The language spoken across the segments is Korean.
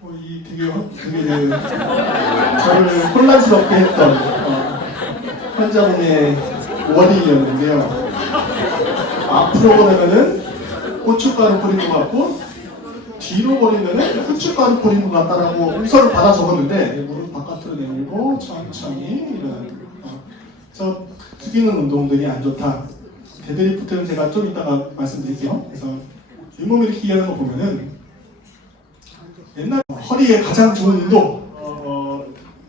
이 되게 저를 혼란스럽게 했던 환자분의 워딩이었는데요. 앞으로 보내면은 고춧가루 뿌린 것 같고 뒤로 버리면은 후춧가루 뿌린 것 같다라고 문서를 받아 적었는데 무릎 바깥으로 내밀고 천천히 일어나는 그래서 숙이는 운동들이 안 좋다. 데드리프트는 제가 좀 이따가 말씀드릴게요. 그래서 윗몸 일으키기 하는 거 보면은 옛날 허리에 가장 좋은 운동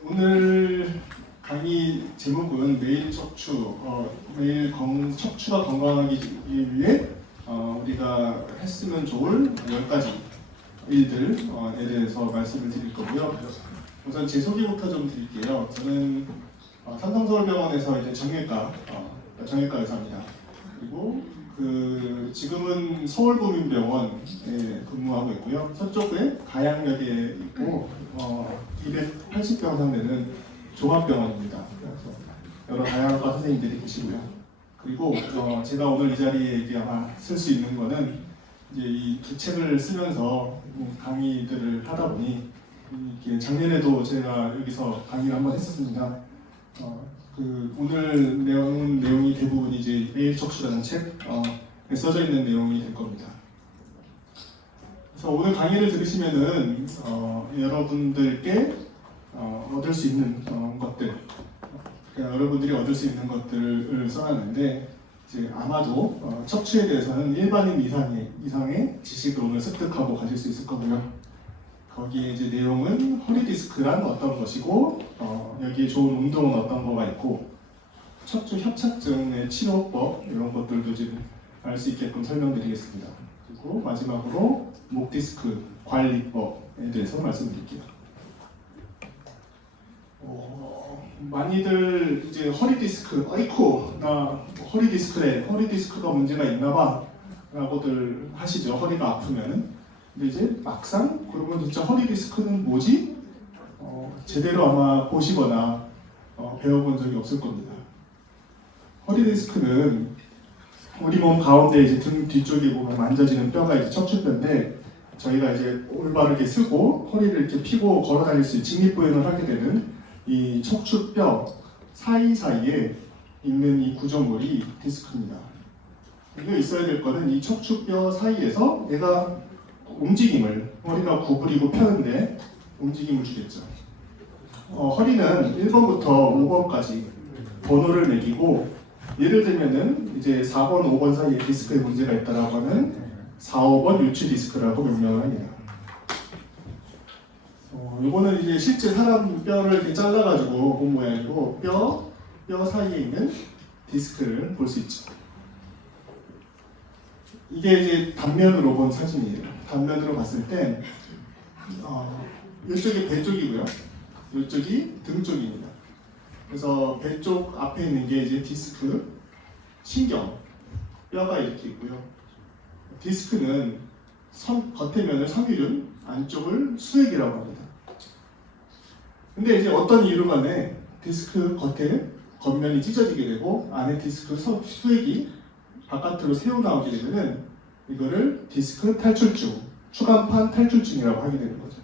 오늘 강의 제목은 매일 척추 매일 척추가 건강하기 위해 우리가 했으면 좋을 10가지 일들에 대해서 말씀을 드릴 거고요. 우선 제 소개부터 좀 드릴게요. 저는 삼성서울병원에서 이제 정형외과 의사입니다. 그리고 지금은 서울구민병원에 근무하고 있고요. 서쪽에 가양역에 있고 280병상 되는 종합병원입니다. 그래서 여러 다양한 선생님들이 계시고요. 그리고 제가 오늘 이 자리에 아마 쓸 수 있는 거는 이제 이 두 책을 쓰면서 강의들을 하다 보니 작년에도 제가 여기서 강의를 한번 했었습니다. 오늘 내용이 대부분 이제 매일 척추라는 책에 써져 있는 내용이 될 겁니다. 그래서 오늘 강의를 들으시면은 여러분들께 얻을 수 있는 것들, 그러니까 여러분들이 얻을 수 있는 것들을 써놨는데 이제 아마도 척추에 대해서는 일반인 이상의 지식을 오늘 습득하고 가질 수 있을 거고요. 거기에 이제 내용은 허리 디스크란 어떤 것이고 여기에 좋은 운동은 어떤 거가 있고 척추 협착증의 치료법 이런 것들도 지금 알 수 있게끔 설명드리겠습니다. 그리고 마지막으로 목 디스크 관리법에 대해서 말씀드릴게요. 많이들 이제 허리 디스크, 아이쿠 나 허리 디스크래, 허리 디스크가 문제가 있나봐 라고들 하시죠. 허리가 아프면. 근데 이제 막상 그러면 진짜 허리 디스크는 뭐지? 제대로 아마 보시거나 배워본 적이 없을 겁니다. 허리 디스크는 우리 몸 가운데 이제 등 뒤쪽에 보면 만져지는 뼈가 이제 척추뼈인데 저희가 이제 올바르게 쓰고 허리를 이렇게 펴고 걸어 다닐 수 있는 직립보행을 하게 되는 이 척추뼈 사이사이에 있는 이 구조물이 디스크입니다. 이거 있어야 될 거는 이 척추뼈 사이에서 얘가 움직임을, 허리가 구부리고 펴는데 움직임을 주겠죠. 허리는 1번부터 5번까지 번호를 매기고 예를 들면은 이제 4번, 5번 사이에 디스크에 문제가 있다라고 하면 4, 5번 요추 디스크라고 명명을 합니다. 이거는 이제 실제 사람 뼈를 이렇게 잘라가지고 본 모양이고 뼈 사이에 있는 디스크를 볼 수 있죠. 이게 이제 단면으로 본 사진이에요. 단면으로 봤을 때 이쪽이 배 쪽이고요. 이쪽이 등 쪽입니다. 그래서 배 쪽 앞에 있는 게 이제 디스크, 신경, 뼈가 이렇게 있고요. 디스크는 겉에 면을 섬유륜, 안쪽을 수액이라고 합니다. 근데 이제 어떤 이유로 간에 디스크 겉면이 찢어지게 되고 안에 디스크 수액이 바깥으로 새어 나오게 되면은 이거를 디스크 탈출증, 추간판 탈출증이라고 하게 되는 거죠.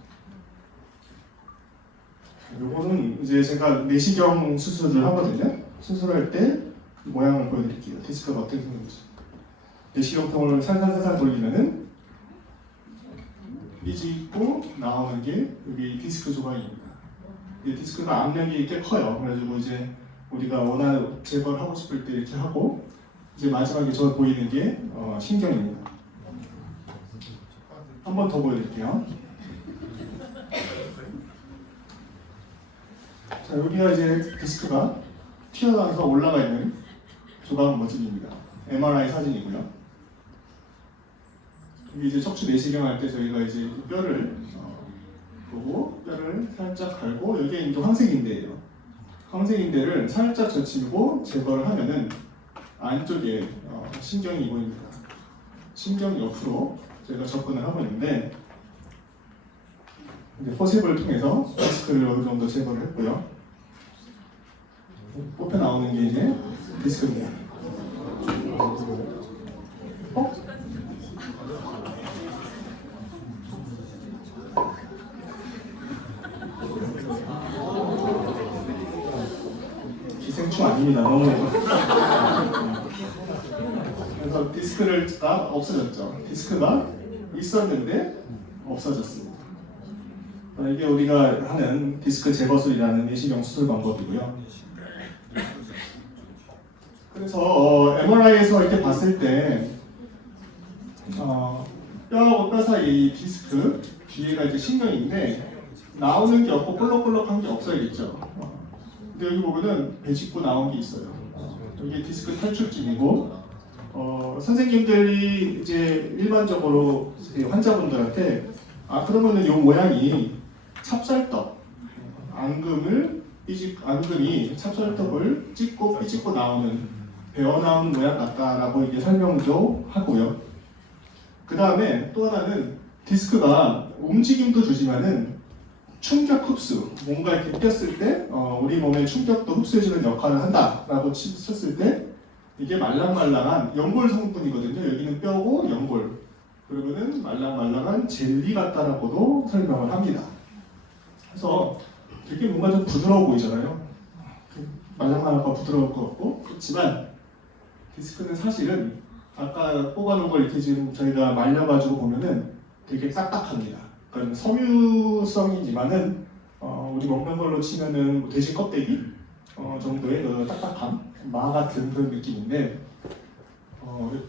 요거는 이제 제가 내시경 수술을 하거든요. 수술할 때 모양을 보여드릴게요. 디스크가 어떻게 생겼는지. 내시경통을 살살살살 돌리면은 삐지고 나오는 게 여기 디스크 조각입니다. 이 디스크가 압력이 꽤 커요. 그래가지고 이제 우리가 원하는 제거를 하고 싶을 때 이렇게 하고 이제 마지막에 저 보이는 게 신경입니다. 한 번 더 보여드릴게요. 자, 여기가 이제 디스크가 튀어나와서 올라가 있는 조각 모습입니다. MRI 사진이고요. 여기 이제 척추 내시경 할 때 저희가 이제 뼈를 보고 뼈를 살짝 갈고 여기에 이제 황색인대예요. 황색인대를 살짝 젖히고 제거를 하면은 안쪽에 신경이 보입니다. 신경 옆으로 저희가 접근을 하고 있는데 이제 포셉을 통해서 디스크를 어느 정도 제거를 했고요. 뽑혀 나오는 게 이제 디스크입니다. 기생충 아닙니다. 너무 그래서 디스크가 없어졌죠. 디스크가 있었는데 없어졌습니다. 이게 우리가 하는 디스크 재거술이라는 내시경 수술 방법이고요. 그래서 MRI에서 이렇게 봤을 때 뼈하고 뼈 사이 디스크 뒤에가 이제 신경인데 나오는 게 없고 볼록볼록한 게 없어야겠죠. 근데 여기 보면은 배직고 나온 게 있어요. 이게 디스크 탈출증이고 선생님들이 이제 일반적으로 환자분들한테 그러면은 이 모양이 찹쌀떡 앙금이 찹쌀떡을 찍고 삐집고 나오는 배어 나오는 모양 같다라고 이게 설명도 하고요. 그 다음에 또 하나는 디스크가 움직임도 주지만은 충격 흡수, 뭔가 이렇게 꼈을 때 우리 몸의 충격도 흡수해주는 역할을 한다라고 쳤을 때 이게 말랑말랑한 연골 성분이거든요. 여기는 뼈고 연골. 그러면은 말랑말랑한 젤리 같다라고도 설명을 합니다. 그래서 되게 뭔가 좀 부드러워 보이잖아요. 말랑말랑하고 부드러울 것 같고 그렇지만 디스크는 사실은 아까 뽑아놓은 걸 이렇게 지금 저희가 말려가지고 보면은 되게 딱딱합니다. 그러니까 섬유성이지만은 우리 먹는 걸로 치면은 돼지 껍데기 정도의 그 딱딱함, 마 같은 그런 느낌인데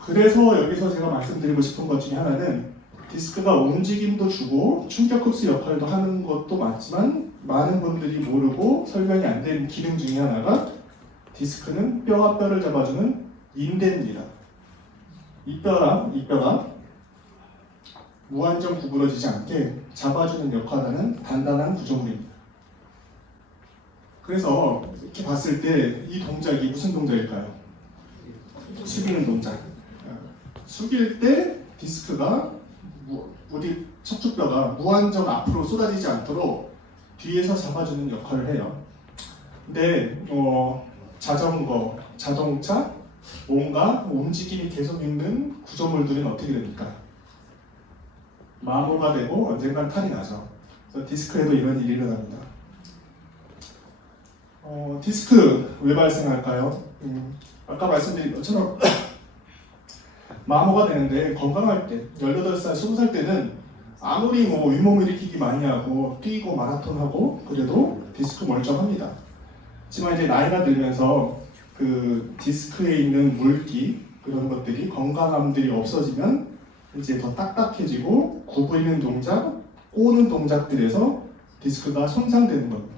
그래서 여기서 제가 말씀드리고 싶은 것 중에 하나는 디스크가 움직임도 주고 충격 흡수 역할도 하는 것도 맞지만 많은 분들이 모르고 설명이 안 된 기능 중에 하나가 디스크는 뼈와 뼈를 잡아주는 인대입니다. 이 뼈가 무한정 구부러지지 않게 잡아주는 역할을 하는 단단한 구조물입니다. 그래서 이렇게 봤을 때 이 동작이 무슨 동작일까요? 숙이는 동작. 숙일 때 디스크가 우리 척추뼈가 무한정 앞으로 쏟아지지 않도록 뒤에서 잡아주는 역할을 해요. 근데 자전거, 자동차, 뭔가 움직임이 계속 있는 구조물들은 어떻게 됩니까? 마모가 되고 언젠간 탈이 나죠. 그래서 디스크에도 이런 일이 일어납니다. 디스크 왜 발생할까요? 아까 말씀드린 것처럼 마모가 되는데 건강할 때 18살, 20살 때는 아무리 뭐 윗몸 일으키기 많이 하고 뛰고 마라톤하고 그래도 디스크 멀쩡합니다. 하지만 이제 나이가 들면서 그 디스크에 있는 물기 그런 것들이 건강함들이 없어지면 이제 더 딱딱해지고 구부리는 동작, 꼬는 동작들에서 디스크가 손상되는 겁니다.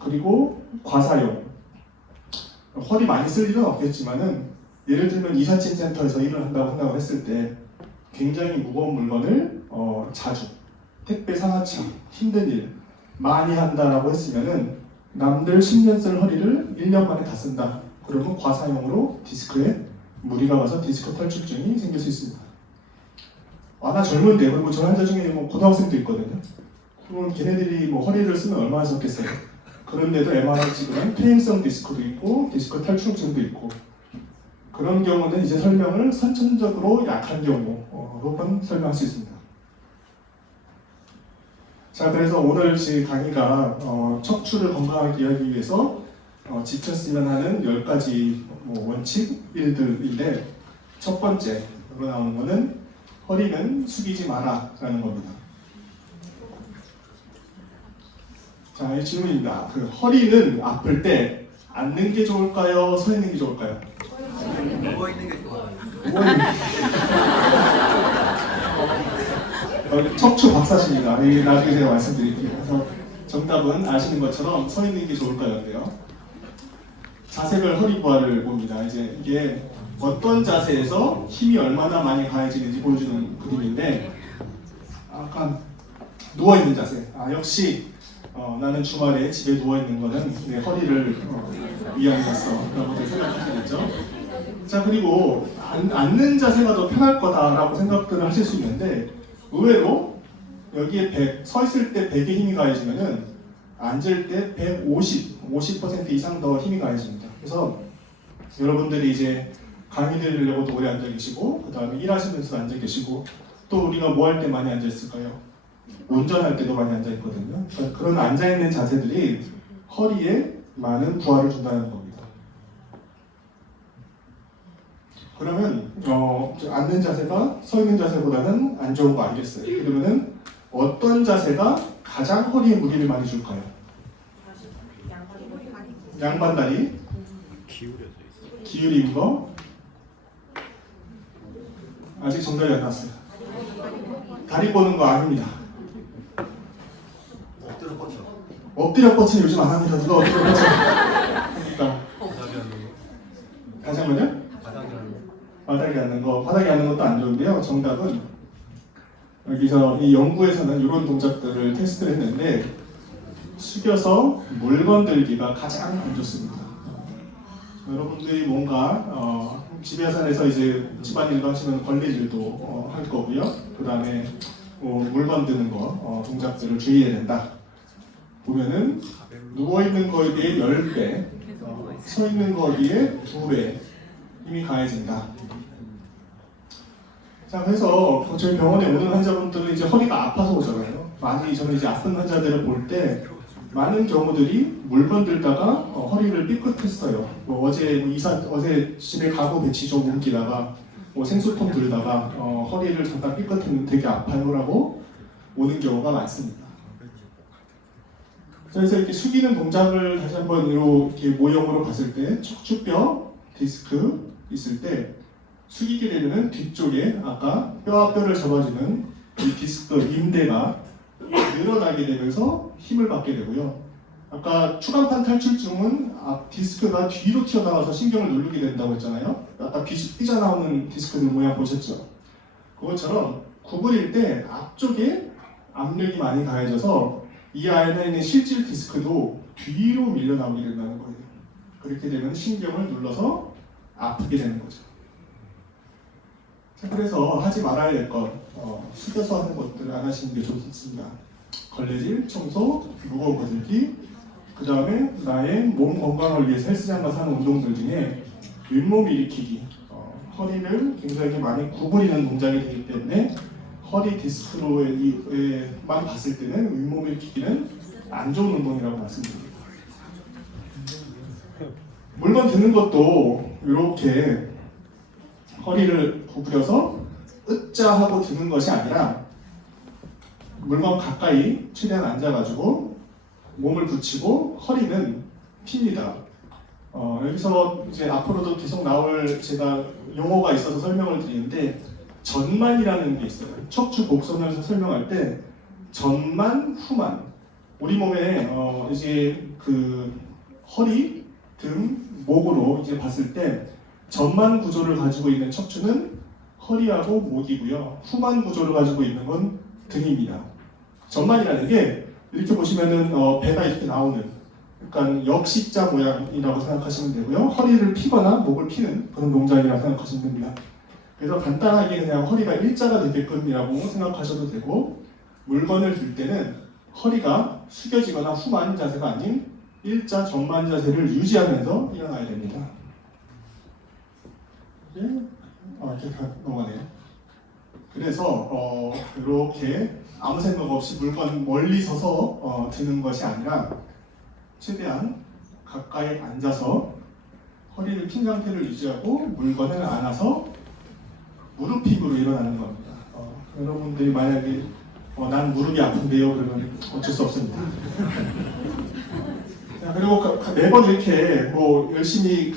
그리고 과사용, 허리 많이 쓸 일은 없겠지만은 예를 들면 이삿짐센터에서 일을 한다고 생각을 했을 때 굉장히 무거운 물건을 자주 택배 상하차, 힘든 일 많이 한다라고 했으면은 남들 10년 쓸 허리를 1년 만에 다 쓴다. 그러면 과사용으로 디스크에 무리가 가서 디스크 탈출증이 생길 수 있습니다. 나 젊은데 그리고 저 환자 중에 뭐 고등학생도 있거든요. 그럼 걔네들이 뭐 허리를 쓰면 얼마나 썼겠어요. 그런데도 MRI 찍으면 퇴행성 디스크도 있고 디스크 탈출증도 있고 그런 경우는 이제 설명을 선천적으로 약한 경우로만 설명할 수 있습니다. 자, 그래서 오늘 제 강의가 척추를 건강하게 하기 위해서 지켰으면 하는 10가지 원칙 일들인데 첫 번째로 나오는 거는 허리는 숙이지 마라 라는 겁니다. 자, 이 질문입니다. 그 허리는 아플 때 앉는 게 좋을까요? 서 있는 게 좋을까요? 누워 있는 게 좋아요. 척추 박사십니다. 나중에 제가 말씀드릴게요. 그래서 정답은 아시는 것처럼 서 있는 게 좋을 거였는데요. 자세별 허리 부하를 봅니다. 이제 이게 어떤 자세에서 힘이 얼마나 많이 가해지는지 보여주는 그림인데 아까 누워 있는 자세. 역시 나는 주말에 집에 누워 있는 거는 내 허리를 위함이었어. 라고 생각하시겠죠? 자, 그리고 앉는 자세가 더 편할 거다라고 생각들을 하실 수 있는데 의외로 여기에 서 있을 때 100에 힘이 가해지면은 앉을 때 50% 이상 더 힘이 가해집니다. 그래서 여러분들이 이제 강의 들으려고도 오래 앉아 계시고 그 다음에 일하시면서 앉아 계시고 또 우리가 뭐 할 때 많이 앉아 있을까요? 운전할 때도 많이 앉아 있거든요. 그러니까 그런 앉아 있는 자세들이 허리에 많은 부하를 준다는 겁니다. 그러면 앉는 자세가 서 있는 자세보다는 안 좋은 거 알겠어요. 그러면은 어떤 자세가 가장 허리에 무리를 많이 줄까요? 양반다리, 기울인 거. 아직 정답이 안 나왔어요. 다리 뻗는 거 아닙니다. 엎드려 뻗쳐. 엎드려 뻗치는 요즘 안 합니다. 누가 엎드려 뻗쳐? 그러니까 다시 한 번요? 바닥에 앉는 거. 바닥에 앉는 것도 안 좋은데요. 정답은 여기서 이 연구에서는 이런 동작들을 테스트를 했는데 숙여서 물건 들기가 가장 안 좋습니다. 여러분들이 뭔가 집에서 이제 집안일도 하시면 걸레질도 할 거고요. 그 다음에 물건 드는 거 동작들을 주의해야 된다. 보면은 누워 있는 거에 비해 10배, 서 있는 거에 비해 2배 힘이 강해진다. 자, 그래서 저희 병원에 오는 환자분들은 이제 허리가 아파서 오잖아요. 많이 저는 이제 아픈 환자들을 볼 때 많은 경우들이 물건 들다가 허리를 삐끗했어요. 어제 집에 가구 배치 좀 옮기다가 생수통 들다가 허리를 잠깐 삐끗했는데 되게 아파요라고 오는 경우가 많습니다. 그래서 이렇게 숙이는 동작을 다시 한번 이렇게 모형으로 봤을 때 척추뼈 디스크 있을 때 숙이게 되면 뒤쪽에 아까 뼈와 뼈를 잡아주는 이 디스크 임대가 늘어나게 되면서 힘을 받게 되고요. 아까 추간판 탈출증은 디스크가 뒤로 튀어나와서 신경을 누르게 된다고 했잖아요. 아까 삐져나오는 디스크들 모양 보셨죠? 그것처럼 구부릴 때 앞쪽에 압력이 많이 가해져서 이 안에 있는 실질 디스크도 뒤로 밀려나오게 된다는 거예요. 그렇게 되면 신경을 눌러서 아프게 되는 거죠. 자, 그래서 하지 말아야 될 것, 숙여서 하는 것들을 안 하시는 게 좋습니다. 걸레질, 청소, 무거운 거 들기, 그 다음에 나의 몸 건강을 위해서 헬스장 가서 하는 운동들 중에 윗몸 일으키기, 허리를 굉장히 많이 구부리는 동작이 되기 때문에 허리 디스크로만 봤을 때는 윗몸 일으키기는 안 좋은 운동이라고 말씀드립니다. 물건 드는 것도 이렇게 허리를 구부려서 으짜 하고 드는 것이 아니라 물건 가까이 최대한 앉아가지고 몸을 붙이고 허리는 핍니다. 여기서 이제 앞으로도 계속 나올 제가 용어가 있어서 설명을 드리는데 전만이라는 게 있어요. 척추 곡선을 설명할 때 전만, 후만. 우리 몸에 이제 그 허리, 등, 목으로 이제 봤을 때 전만 구조를 가지고 있는 척추는 허리하고 목이고요. 후만 구조를 가지고 있는 건 등입니다. 전만이라는 게 이렇게 보시면은 배가 이렇게 나오는 약간 역식자 모양이라고 생각하시면 되고요. 허리를 피거나 목을 피는 그런 동작이라고 생각하시면 됩니다. 그래서 간단하게 그냥 허리가 일자가 되게끔이라고 생각하셔도 되고 물건을 들 때는 허리가 숙여지거나 후만 자세가 아닌 일자 전만 자세를 유지하면서 일어나야 됩니다. 이렇게 넘어가네요. 그래서 이렇게 아무 생각 없이 물건 멀리 서서 드는 것이 아니라 최대한 가까이 앉아서 허리를 핀 상태를 유지하고 물건을 안아서 무릎 힙으로 일어나는 겁니다. 여러분들이 만약에 난 무릎이 아픈데요 그러면 어쩔 수 없습니다. 자, 그리고 매번 이렇게 열심히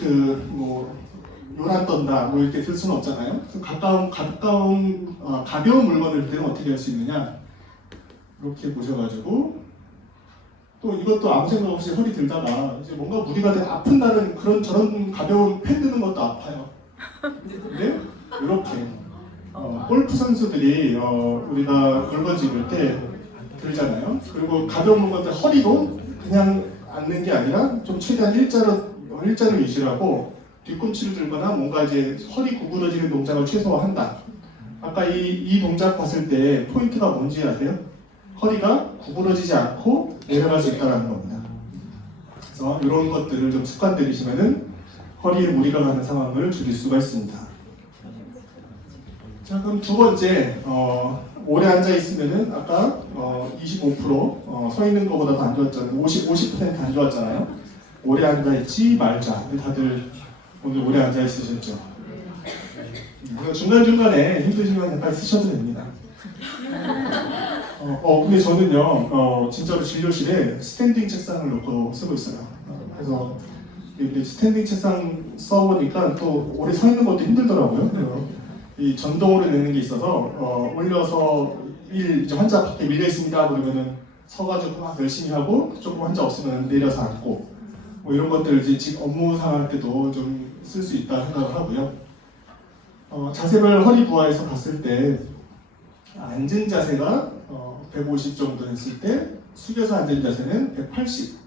요란 떤다 이렇게 들 수는 없잖아요. 가벼운 물건을 들 때는 어떻게 할 수 있느냐? 이렇게 보셔가지고 또 이것도 아무 생각 없이 허리 들다가 이제 뭔가 무리가 돼 아픈 날은 저런 가벼운 펜 드는 것도 아파요. 근데 이렇게 골프 선수들이 우리가 물건 집을 때 들잖아요. 그리고 가벼운 물건들 허리도 그냥 앉는 게 아니라 좀 최대한 일자를 유지하고 뒤꿈치를 들거나 뭔가 이제 허리 구부러지는 동작을 최소화한다. 아까 이 동작 봤을 때 포인트가 뭔지 아세요? 허리가 구부러지지 않고 내려갈 수 있다는 겁니다. 그래서 이런 것들을 좀 습관 들이시면은 허리에 무리가 가는 상황을 줄일 수가 있습니다. 자, 그럼 두 번째, 오래 앉아 있으면은 아까 25%서 있는 것보다 더 안 좋았잖아요. 50% 안 좋았잖아요. 오래 앉아 있지 말자. 다들 오늘 오래 앉아 있으셨죠? 물론 중간중간에 힘드시면 약간 쓰셔도 됩니다. 근데 저는요, 진짜로 진료실에 스탠딩 책상을 놓고 쓰고 있어요. 그래서 이렇게 스탠딩 책상 써보니까 또 오래 서 있는 것도 힘들더라고요. 그래서 이 전동으로 내는 게 있어서 올려서 이제 환자 밖에 밀려 있습니다. 그러면은 서가지고 막 열심히 하고 조금 환자 없으면 내려서 앉고 뭐 이런 것들 이제 지금 업무상 할 때도 좀 쓸 수 있다 생각을 하고요. 자세를 허리 부하에서 봤을 때 앉은 자세가 150 정도 됐을 때 숙여서 앉은 자세는 180.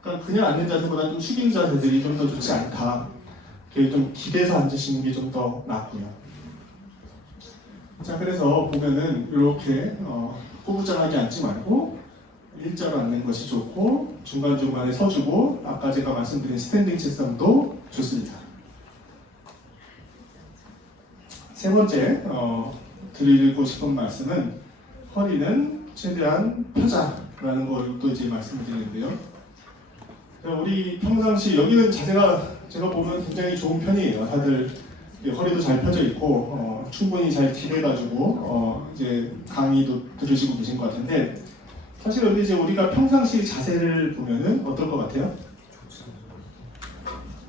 그러니까 그냥 앉는 자세보다 좀 숙인 자세들이 좀 더 좋지 않다. 좀 기대서 앉으시는 게 좀 더 낫고요. 자, 그래서 보면은 이렇게 꾸부장하게 앉지 말고 일자로 앉는 것이 좋고 중간중간에 서주고 아까 제가 말씀드린 스탠딩 책상도 좋습니다. 세 번째 드리고 싶은 말씀은 허리는 최대한 펴자라는 걸 또 이제 말씀을 드리는데요. 우리 평상시 여기는 자세가 제가 보면 굉장히 좋은 편이에요. 다들 허리도 잘 펴져 있고 충분히 잘 기대가지고 이제 강의도 들으시고 계신 것 같은데 사실 근데 이제 우리가 평상시 자세를 보면은 어떨 것 같아요?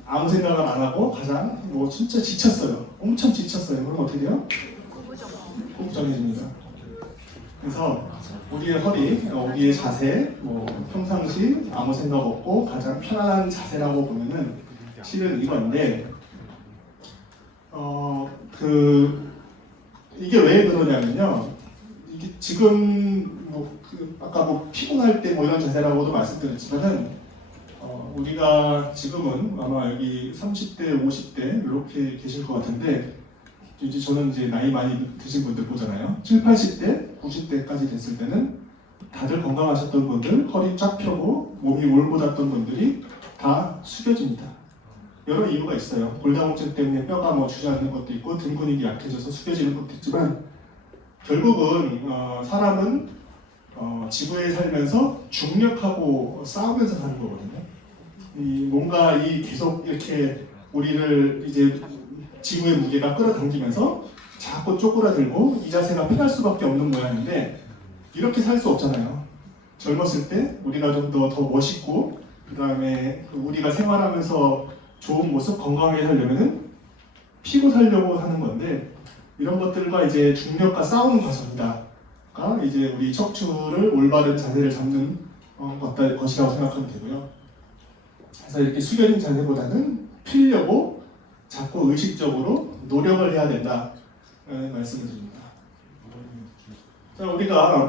아무 생각을 안 하고 가장 진짜 지쳤어요. 엄청 지쳤어요. 그럼 어떻게 돼요? 꾸부정해집니다. 그래서 우리의 허리, 우리의 자세, 평상시 아무 생각 없고 가장 편안한 자세라고 보면은 실은 이건데 이게 왜 그러냐면요. 이게 지금 아까 피곤할 때 이런 자세라고도 말씀드렸지만은 우리가 지금은 아마 여기 30대, 50대 이렇게 계실 것 같은데 이제 저는 이제 나이 많이 드신 분들 보잖아요. 7, 80대, 90대까지 됐을 때는 다들 건강하셨던 분들, 허리 쫙 펴고 몸이 올곧았던 분들이 다 숙여집니다. 여러 이유가 있어요. 골다공증 때문에 뼈가 주저앉는 것도 있고 등 근육이 약해져서 숙여지는 것도 있지만 결국은 사람은 지구에 살면서 중력하고 싸우면서 사는 거거든요. 뭔가 계속 이렇게 우리를 이제 지구의 무게가 끌어당기면서 자꾸 쪼그라들고 이 자세가 편할 수밖에 없는 모양인데 이렇게 살 수 없잖아요. 젊었을 때 우리가 좀 더 멋있고 그 다음에 우리가 생활하면서 좋은 모습 건강하게 살려면은 피고 살려고 하는 건데 이런 것들과 이제 중력과 싸우는 과정이다가 이제 우리 척추를 올바른 자세를 잡는 것이라고 생각하면 되고요. 그래서 이렇게 숙여진 자세보다는 피려고 자꾸 의식적으로 노력을 해야 된다는 말씀을 드립니다. 자, 우리가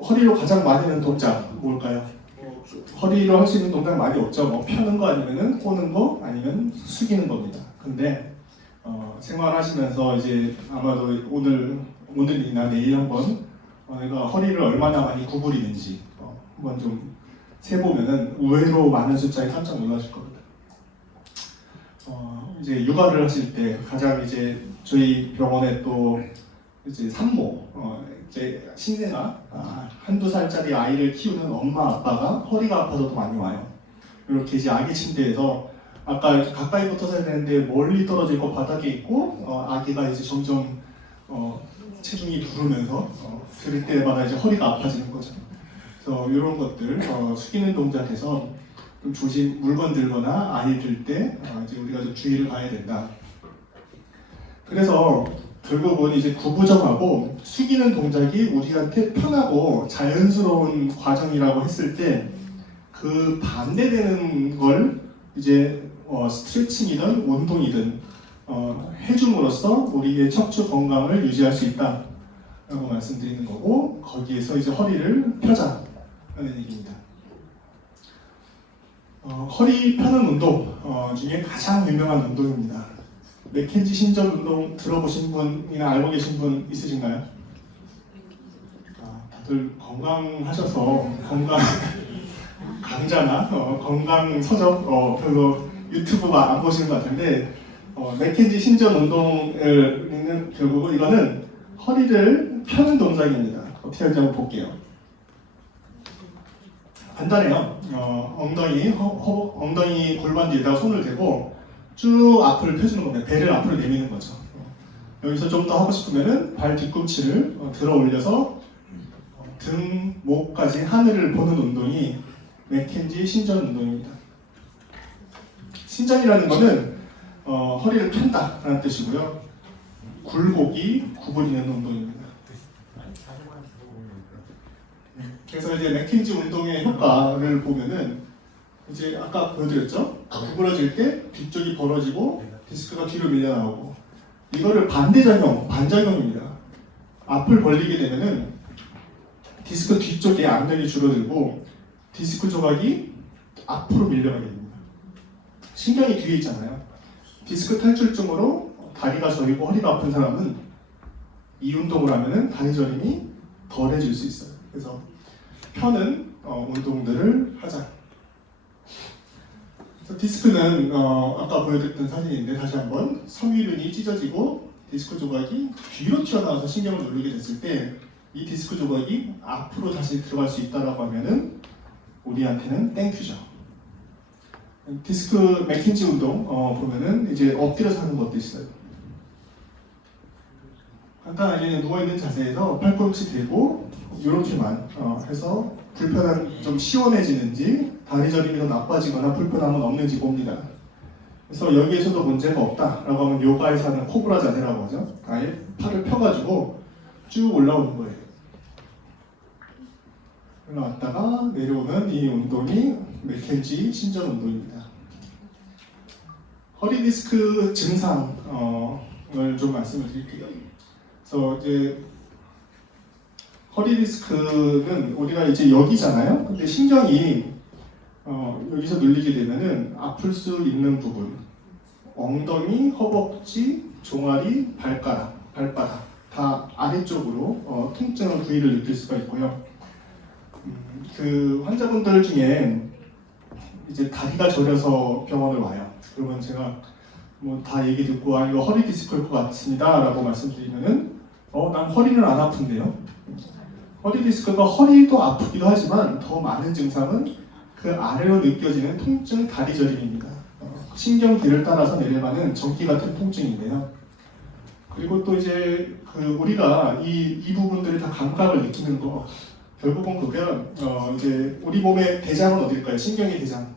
허리로 가장 많이 하는 동작 뭘까요? 허리로 할 수 있는 동작 많이 없죠. 펴는 거 아니면은 꼬는 거 아니면 숙이는 겁니다. 근데 생활하시면서 이제 아마도 오늘이나 내일 한번 내가 허리를 얼마나 많이 구부리는지 한번 좀 세보면은 의외로 많은 숫자에 깜짝 놀라실 겁니다. 이제 육아를 하실 때 가장 이제 저희 병원에 또 이제 산모, 이제 신생아 한두 살짜리 아이를 키우는 엄마 아빠가 허리가 아파서 더 많이 와요. 이렇게 이제 아기 침대에서 아까 가까이 붙어서 해야 되는데 멀리 떨어져 있고 바닥에 있고 아기가 이제 점점 체중이 두르면서 들을 때마다 이제 허리가 아파지는 거죠. 그래서 이런 것들 숙이는 동작에서 좀 물건 들거나 아이 들 때 이제 우리가 좀 주의를 가야 된다. 그래서 결국은 이제 구부정하고 숙이는 동작이 우리한테 편하고 자연스러운 과정이라고 했을 때 그 반대되는 걸 이제 스트레칭이든 운동이든 해줌으로써 우리의 척추 건강을 유지할 수 있다라고 말씀드리는 거고 거기에서 이제 허리를 펴자라는 얘기입니다. 허리 펴는 운동 중에 가장 유명한 운동입니다. 맥켄지 신전 운동 들어보신 분이나 알고 계신 분 있으신가요? 다들 건강하셔서 건강 강좌나 건강 서적 별로 유튜브 안 보시는 것 같은데 맥켄지 신전 운동을 결국은 이거는 허리를 펴는 동작입니다. 어떻게 하는지 한번 볼게요. 간단해요. 엉덩이 골반 뒤에다가 손을 대고 쭉 앞을 펴주는 겁니다. 배를 앞으로 내미는 거죠. 여기서 좀 더 하고 싶으면은 발 뒤꿈치를 들어 올려서 등, 목까지 하늘을 보는 운동이 맥켄지 신전 운동입니다. 신전이라는 것은 허리를 편다라는 뜻이고요. 굴곡이 구부리는 운동입니다. 그래서 이제 맥켄지 운동의 효과를 보면은 이제 아까 보여드렸죠? 구부러질 때 뒤쪽이 벌어지고 디스크가 뒤로 밀려 나오고, 이거를 반작용입니다. 앞을 벌리게 되면은 디스크 뒤쪽에 압력이 줄어들고 디스크 조각이 앞으로 밀려가게 됩니다. 신경이 뒤에 있잖아요. 디스크 탈출증으로 다리가 저리고 허리가 아픈 사람은 이 운동을 하면은 다리 저림이 덜해질 수 있어요. 그래서 펴는 운동들을 하자. 그래서 디스크는 아까 보여드렸던 사진인데 다시 한번 섬유륜이 찢어지고 디스크 조각이 뒤로 튀어나와서 신경을 누르게 됐을 때 이 디스크 조각이 앞으로 다시 들어갈 수 있다라고 하면은 우리한테는 땡큐죠. 디스크 맥켄지 운동 보면은 이제 엎드려서 하는 것도 있어요. 간단하게 누워있는 자세에서 팔꿈치 대고 이렇게만 해서 불편한, 좀 시원해지는지 다리 저림이 더 나빠지거나 불편함은 없는지 봅니다. 그래서 여기에서도 문제가 없다라고 하면 요가에서 하는 코브라 자세라고 하죠. 아예 팔을 펴가지고 쭉 올라오는 거예요. 올라왔다가 내려오는 이 운동이 맥켄지 신전 운동입니다. 허리 디스크 증상을 좀 말씀을 드릴게요. 그래서 이제 허리 디스크는 우리가 이제 여기잖아요. 근데 신경이 여기서 눌리게 되면은 아플 수 있는 부분, 엉덩이, 허벅지, 종아리, 발바닥 다 아래쪽으로 통증 부위를 느낄 수가 있고요. 그 환자분들 중에 이제 다리가 저려서 병원을 와요. 그러면 제가 뭐 다 얘기 듣고 이거 허리 디스크일 것 같습니다라고 말씀드리면은 난 허리는 안 아픈데요. 허리 디스크가 허리도 아프기도 하지만 더 많은 증상은 그 아래로 느껴지는 통증, 다리 저림입니다. 신경길을 따라서 내려가는 전기 같은 통증인데요. 그리고 또 이제 우리가 이 부분들이 다 감각을 느끼는 거, 결국은 보면 이제 우리 몸의 대장은 어딜까요? 신경의 대장.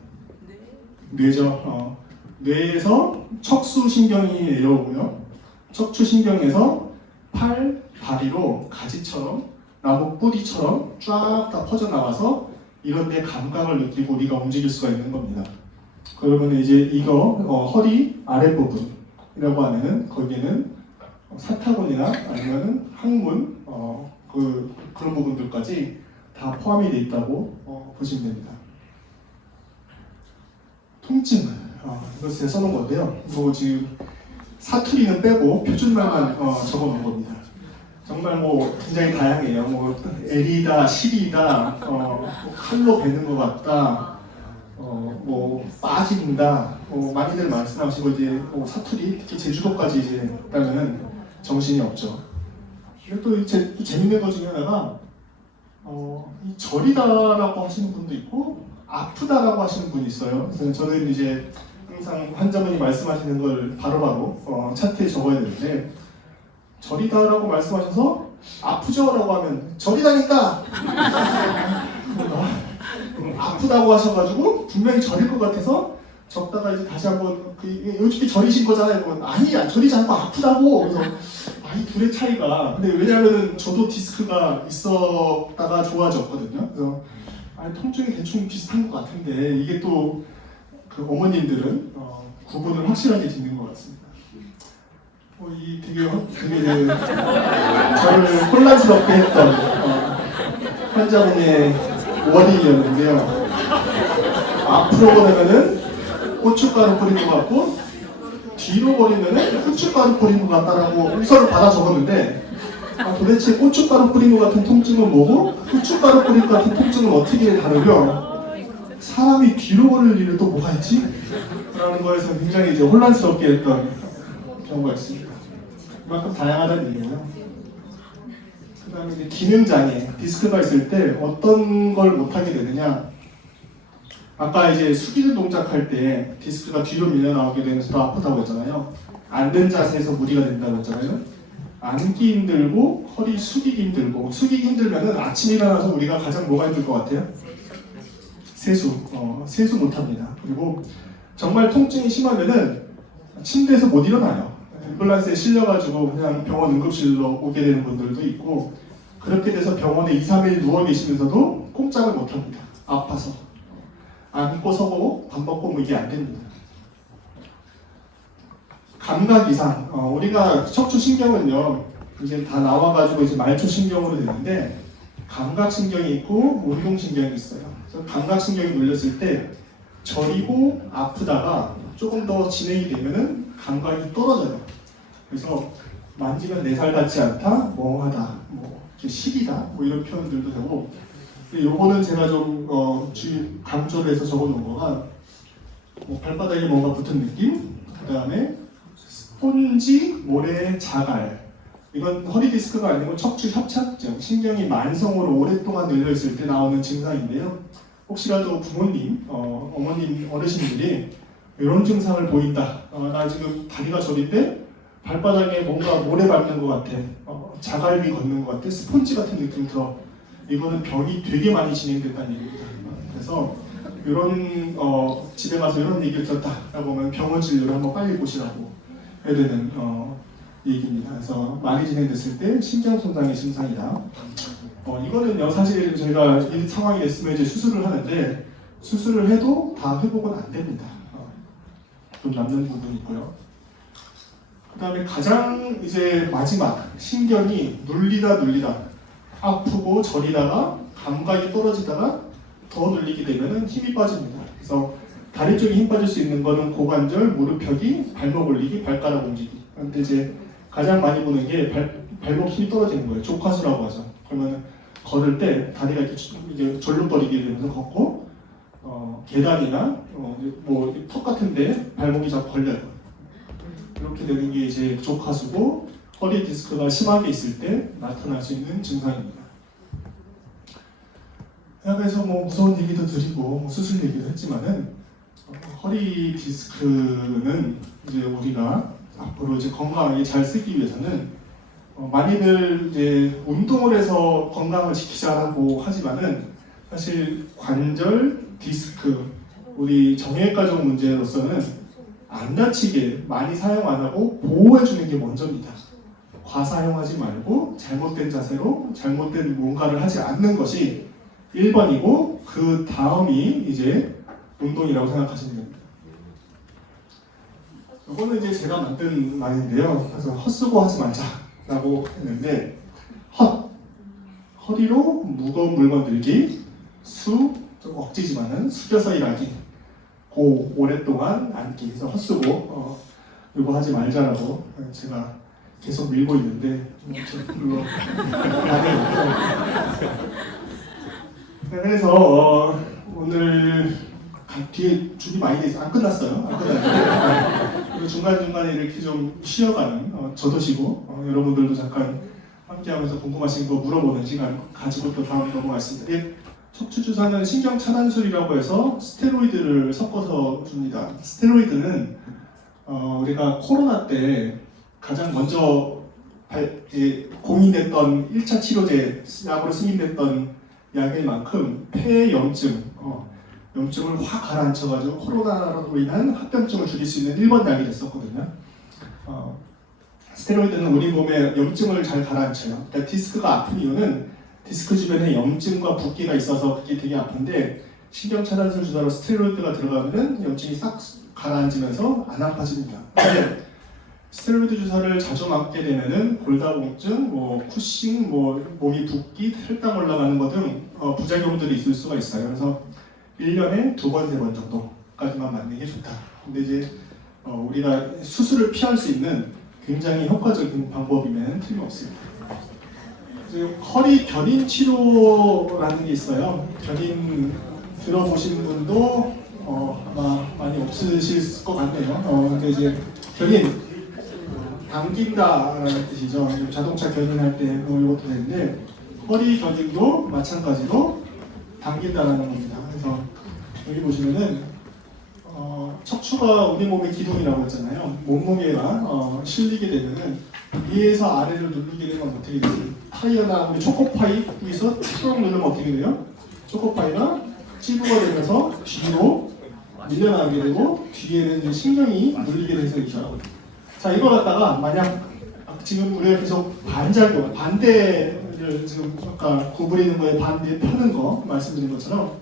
뇌죠. 뇌에서 척수신경이 내려오고요. 척추신경에서 팔, 다리로 가지처럼 나무 뿌리처럼 쫙 다 퍼져나와서 이런 데 감각을 느끼고 우리가 움직일 수가 있는 겁니다. 그러면 이제 이거 허리 아랫부분이라고 하면은 거기에는 사타구니나 아니면은 항문 그런 부분들까지 다 포함이 되어 있다고 보시면 됩니다. 통증, 이거 제가 써놓은 건데요. 이거 지금 사투리는 빼고 표준말만 적어놓은 겁니다. 정말 뭐 굉장히 다양해요. 뭐 L이다, 실이다, 칼로 베는 것 같다, 뭐 빠진다, 많이들 말씀하시고 이제 사투리, 특히 제주도까지 이제 있다면 정신이 없죠. 그리고 또 재밌는 것 중에 하나가 이 저리다라고 하시는 분도 있고 아프다라고 하시는 분이 있어요. 그래서 저는 이제 항상 환자분이 말씀하시는 걸 바로바로 차트에 적어야 되는데, 저리다라고 말씀하셔서 아프죠라고 하면 저리다니까 아프다고 하셔가지고 분명히 저릴 것 같아서 적다가 이제 다시 한번 요즘에 저리신 거잖아요. 아니야, 저리지 않고 아프다고. 그래서 이 둘의 차이가, 근데 왜냐하면 저도 디스크가 있었다가 좋아졌거든요. 그래서 통증이 대충 비슷한 것 같은데 이게 또 그 어머님들은 구분을 확실하게 짓는 것 같습니다. 이 되게 저를 혼란스럽게 했던 환자분의 원인이었는데요. 앞으로 보내면은 고춧가루 뿌린 것 같고 뒤로 버리면은 후춧가루 뿌린 것 같다라고 우서를 받아 적었는데, 도대체 고춧가루 뿌린 것 같은 통증은 뭐고 후춧가루 뿌린 것 같은 통증은 어떻게 다르며 사람이 뒤로 버릴 일은 또 뭐가 있지? 라는 거에서 굉장히 이제 혼란스럽게 했던 경우가 있습니다. 그만큼 다양하다는 얘기고요. 그 다음에 이제 기능장애, 디스크가 있을 때 어떤 걸 못하게 되느냐. 아까 이제 숙이는 동작할 때 디스크가 뒤로 밀려 나오게 되면서 더 아프다고 했잖아요. 앉은 자세에서 무리가 된다고 했잖아요. 앉기 힘들고 허리 숙이기 힘들고 숙이기 힘들면은 아침에 일어나서 우리가 가장 뭐가 힘들 것 같아요? 세수 못합니다. 그리고 정말 통증이 심하면은 침대에서 못 일어나요. 앰뷸런스에 실려가지고 그냥 병원 응급실로 오게 되는 분들도 있고 그렇게 돼서 병원에 2, 3일 누워 계시면서도 꼼짝을 못합니다. 아파서 앉고 서고 밥 먹고 뭐 이게 안 됩니다. 감각 이상, 우리가 척추 신경은요 이제 다 나와가지고 이제 말초 신경으로 되는데 감각 신경이 있고 운동 신경이 있어요. 그래서 감각 신경이 눌렸을 때 저리고 아프다가 조금 더 진행이 되면은 감각이 떨어져요. 그래서 만지면 4살 같지 않다, 멍하다, 뭐 시리다, 뭐 이런 표현들도 되고. 요거는 제가 좀 강조를 해서 적어놓은 거가 뭐 발바닥에 뭔가 붙은 느낌, 그 다음에 스폰지, 모래, 자갈. 이건 허리 디스크가 아니고 척추 협착증, 신경이 만성으로 오랫동안 눌려 있을 때 나오는 증상인데요. 혹시라도 부모님, 어머님, 어르신들이 이런 증상을 보인다. 나 지금 다리가 저린데 발바닥에 뭔가 모래 밟는 것 같아. 자갈비 걷는 것 같아. 스폰지 같은 느낌 들어. 이거는 병이 되게 많이 진행됐다는 얘기입니다. 그래서 이런 집에 가서 이런 얘기를 들었다라고 하면 병원 진료를 한번 빨리 보시라고 해야 되는 얘기입니다. 그래서 많이 진행됐을 때 신경 손상의 증상이다. 이거는요 사실 저희가 이 상황이 됐으면 이제 수술을 하는데 수술을 해도 다 회복은 안 됩니다. 좀 남는 부분이 있고요. 그 다음에 가장 이제 마지막 신경이 눌리다 아프고 저리다가 감각이 떨어지다가 더 눌리게 되면 힘이 빠집니다. 그래서 다리 쪽에 힘 빠질 수 있는 거는 고관절, 무릎 펴기, 발목 올리기, 발가락 움직이기. 그런데 이제 가장 많이 보는 게 발목 힘이 떨어지는 거예요. 족하수라고 하죠. 그러면 걸을 때 다리가 이제 절룩거리게 되면서 걷고 계단이나 뭐 턱 같은데 발목이 자꾸 걸려요. 이렇게 되는 게 이제 족하수고 허리 디스크가 심하게 있을 때 나타날 수 있는 증상입니다. 그래서 뭐 무서운 얘기도 드리고 뭐 수술 얘기도 했지만은 허리 디스크는 이제 우리가 앞으로 이제 건강하게 잘 쓰기 위해서는 많이들 이제 운동을 해서 건강을 지키자라고 하지만은 사실 관절, 디스크, 우리 정형외과적 문제로서는 안 다치게 많이 사용 안 하고 보호해 주는 게 먼저입니다. 과사용하지 말고 잘못된 자세로 잘못된 뭔가를 하지 않는 것이 1번이고 그 다음이 이제 운동이라고 생각하시면 됩니다. 이거는 이제 제가 만든 말인데요. 그래서 헛수고 하지 말자라고 했는데 허리로 무거운 물건 들기, 좀 억지지만은 숙여서 일하기, 오랫동안 앉기. 그래서 헛수고 이거 하지 말자라고 제가 계속 밀고 있는데 그거 그래서 오늘 뒤에 준비 많이 돼 있어요. 안 끝났어요. 안 끝났는데 그리고 중간중간에 이렇게 좀 쉬어가는 저도 쉬고 여러분들도 잠깐 함께하면서 궁금하신 거 물어보는 시간 가지고 또 다음 넘어가겠습니다. 척추 주사는 신경 차단술이라고 해서 스테로이드를 섞어서 줍니다. 스테로이드는 우리가 코로나 때 가장 먼저 공인됐던 1차 치료제 약으로 승인됐던 약일 만큼 폐 염증, 염증을 확 가라앉혀가지고 코로나로 인한 합병증을 줄일 수 있는 1번 약이 됐었거든요. 스테로이드는 우리 몸에 염증을 잘 가라앉혀요. 그러니까 디스크가 아픈 이유는 디스크 주변에 염증과 붓기가 있어서 그게 되게 아픈데 신경 차단술 주사로 스테로이드가 들어가면 염증이 싹 가라앉으면서 안 아파집니다. 근데 스테로이드 주사를 자주 맞게 되면은 골다공증, 쿠싱, 몸이 붓기, 혈당 올라가는 것 등 부작용들이 있을 수가 있어요. 그래서 1년에 2번, 3번 정도까지만 맞는 게 좋다. 근데 이제 우리가 수술을 피할 수 있는 굉장히 효과적인 방법이면 틀림없습니다. 허리 견인 치료라는 게 있어요. 견인 들어보신 분도 아마 많이 없으실 것 같네요. 근데 이제 견인 당긴다라는 뜻이죠. 자동차 견인할 때 이것도 되는데 허리 견인도 마찬가지로 당긴다라는 겁니다. 그래서 여기 보시면은 척추가 우리 몸의 기둥이라고 했잖아요. 몸무게가 실리게 되면은 위에서 아래를 누르게 되면 어떻게 되죠? 타이어나 우리 초코파이 위에서 쭉 누르면 어떻게 돼요? 초코파이가 찌부가 되면서 뒤로 밀려나게 되고 뒤에는 이제 신경이 눌리게 돼서 있죠. 자, 이걸 갖다가 만약 지금 우리가 계속 반작용, 반대를 지금 아까 구부리는 거에 반대 펴는 거 말씀드린 것처럼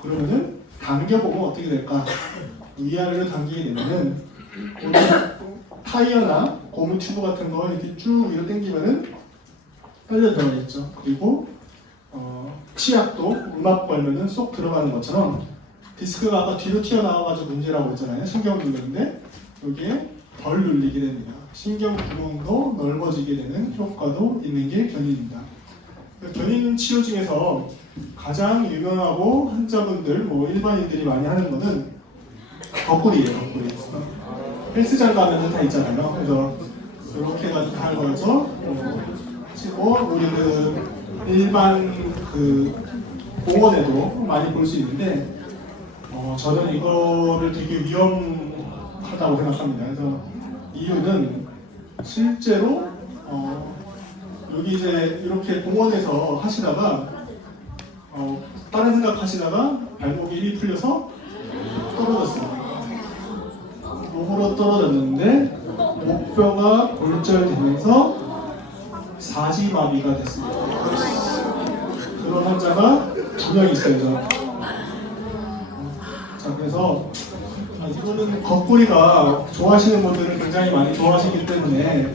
그러면은 당겨보면 어떻게 될까? 위아래로 당기게 되면은 타이어나 고무 튜브 같은 거 이렇게 쭉 위로 당기면은 빨려 들어가겠죠. 그리고 치약도 음압 걸면은 쏙 들어가는 것처럼 디스크가 아까 뒤로 튀어나와가지고 문제라고 했잖아요. 신경 눌렀는데 여기에 덜 눌리게 됩니다. 신경 구멍도 넓어지게 되는 효과도 있는 게 견인입니다. 견인 치료 중에서 가장 유명하고 환자분들, 뭐 일반인들이 많이 하는 거는 거꾸리예요. 거꾸리. 헬스장 가면은 다 있잖아요. 그래서 이렇게 해가지고 다 걸어서 치고 우리는 일반 그 공원에도 많이 볼 수 있는데 저는 이거를 되게 위험하다고 생각합니다. 그래서 이유는 실제로 여기 이제 이렇게 공원에서 하시다가 다른 생각 하시다가 발목이 입이 풀려서 떨어졌어요. 목으로 떨어졌는데 목뼈가 골절되면서 사지마비가 됐습니다. 그런 환자가 2명 있어요. 자, 그래서 이거는 거꾸리가 좋아하시는 분들은 굉장히 많이 좋아하시기 때문에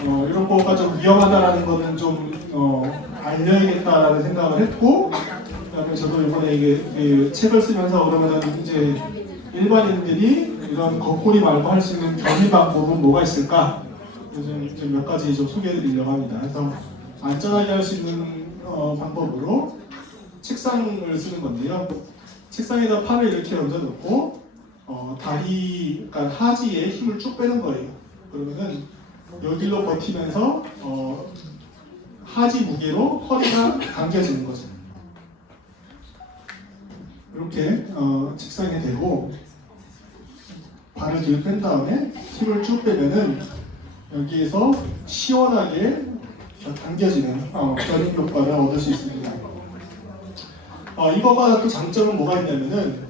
이런 거가 좀 위험하다라는 거는 좀 알려야겠다라는 생각을 했고, 그다음에 저도 이번에 이게 책을 쓰면서 그러면은 이제 일반인들이 이런 거꾸리 말고 할 수 있는 견인 방법은 뭐가 있을까? 요즘 이제 몇 가지 좀 소개해드리려고 합니다. 그래서 안전하게 할 수 있는 방법으로 책상을 쓰는 건데요. 책상에다 팔을 이렇게 얹어놓고 다리, 그러니까 하지에 힘을 쭉 빼는 거예요. 그러면은 여기로 버티면서 하지 무게로 허리가 당겨지는 거죠. 이렇게 책상에 대고 발을 뒤로 뺀 다음에 힘을 쭉 빼면은 여기에서 시원하게 당겨지는 견인 효과를 얻을 수 있습니다. 이거가 또 장점은 뭐가 있냐면은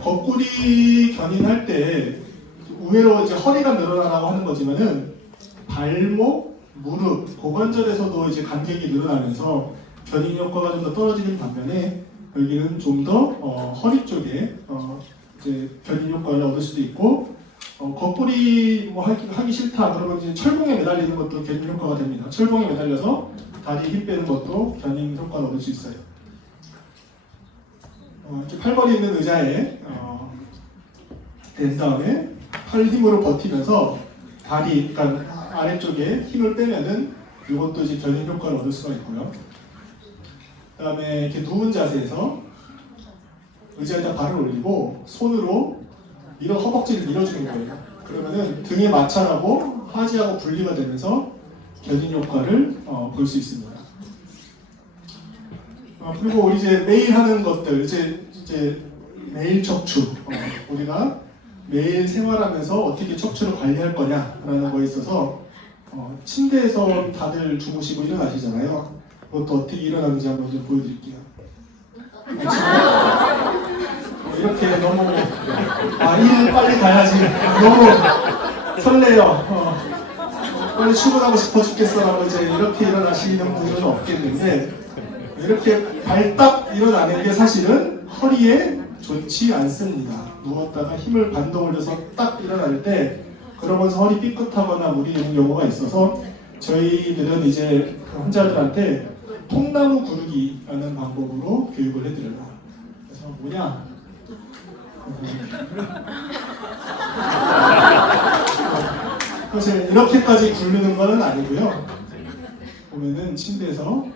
거꾸리 견인할 때 의외로 이제 허리가 늘어나라고 하는 거지만은 발목, 무릎, 고관절에서도 이제 간격이 늘어나면서 견인 효과가 좀 더 떨어지는 반면에 여기는 좀 더 허리 쪽에 이제 견인 효과를 얻을 수도 있고 거꾸리 뭐 하기 싫다 그러면 이제 철봉에 매달리는 것도 견인 효과가 됩니다. 철봉에 매달려서 다리 힘 빼는 것도 견인 효과를 얻을 수 있어요. 이렇게 팔걸이 있는 의자에 댄 다음에 팔 힘으로 버티면서 다리, 그러니까 아래쪽에 힘을 빼면은 이것도 이제 견인 효과를 얻을 수가 있고요. 그 다음에 이렇게 누운 자세에서 의자에다 발을 올리고 손으로 허벅지를 밀어주는 거예요. 그러면은 등에 마찰하고 하지하고 분리가 되면서 견인 효과를 볼 수 있습니다. 그리고 우리 이제 매일 하는 것들, 이제 매일 척추, 우리가 매일 생활하면서 어떻게 척추를 관리할 거냐라는 거에 있어서 침대에서 다들 주무시고 일어나시잖아요. 그것도 어떻게 일어나는지 한번 좀 보여드릴게요. 이렇게 너무 일 빨리 가야지 너무 설레요. 빨리 출근하고 싶어 죽겠어라고 이제 이렇게 일어나시는 분들은 없겠는데 이렇게 발딱 일어나는 게 사실은 허리에 좋지 않습니다. 누웠다가 힘을 반동 올려서 딱 일어날 때 그러면서 허리 삐끗하거나 무리되는 경우가 있어서 저희들은 이제 환자들한테 통나무 구르기라는 방법으로 교육을 해드려요. 그래서 뭐냐? 사실 이렇게까지 굴르는 건 아니고요. 보면은 침대에서